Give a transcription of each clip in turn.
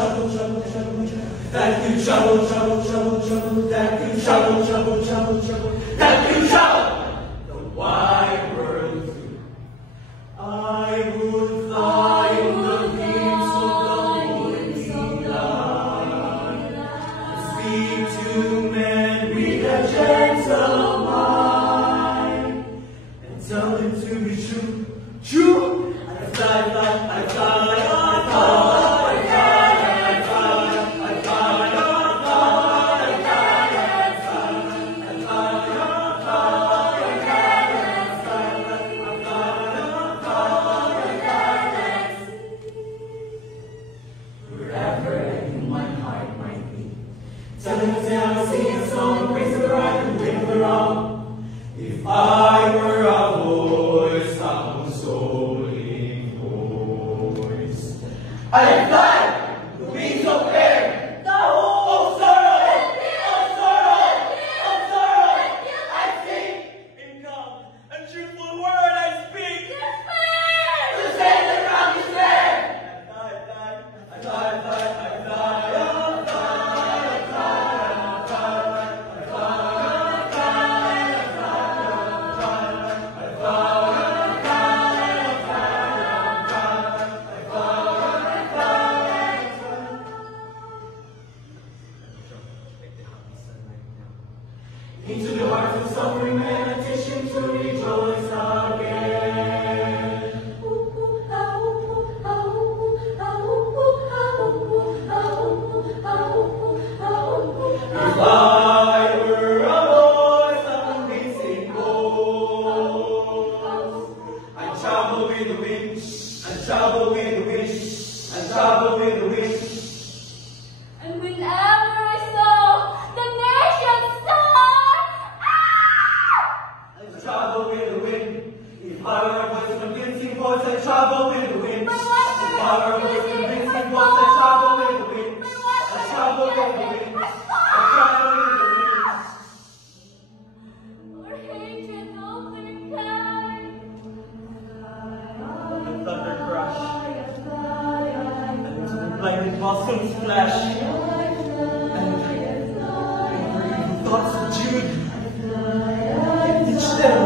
trouble, trouble, trouble, trouble. Thank you, trouble, trouble, trouble, trouble. Thank you, trouble, trouble, trouble, trouble. Thank you, trouble. The wide world through. I would fly in the wings of the holy land, speak to men with a gentle mind, and tell them to be true, true. I fly, fly, I fly, I fly. If I were a voice, a consoling voice, I'd fly the wings of air, the whole sorrow, I sing in calm and truthful word I speak. To save the ground despair. I fly. Into the hearts of suffering men, a tissue to rejoice again. If I were a voice of convincing voice, I'd travel with the wind, and travel with the wind, and travel with the wind. And whenever I saw the nations Travel with the wind. If I were a voice of convincing voice, I'd travel with the wind. If I were a voice of convincing voice, I'd travel with the wind. I'd travel with the wind. I'd travel with the wind. or hatred of their kind. The thunder crash, and the blinded blossoms flash, and the thoughts of Jude. Teach them.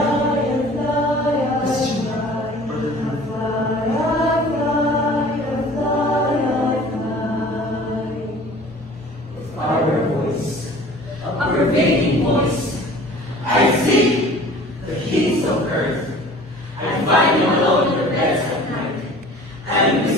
A pervading voice. I seek the heats of earth. I find alone the beds of night. And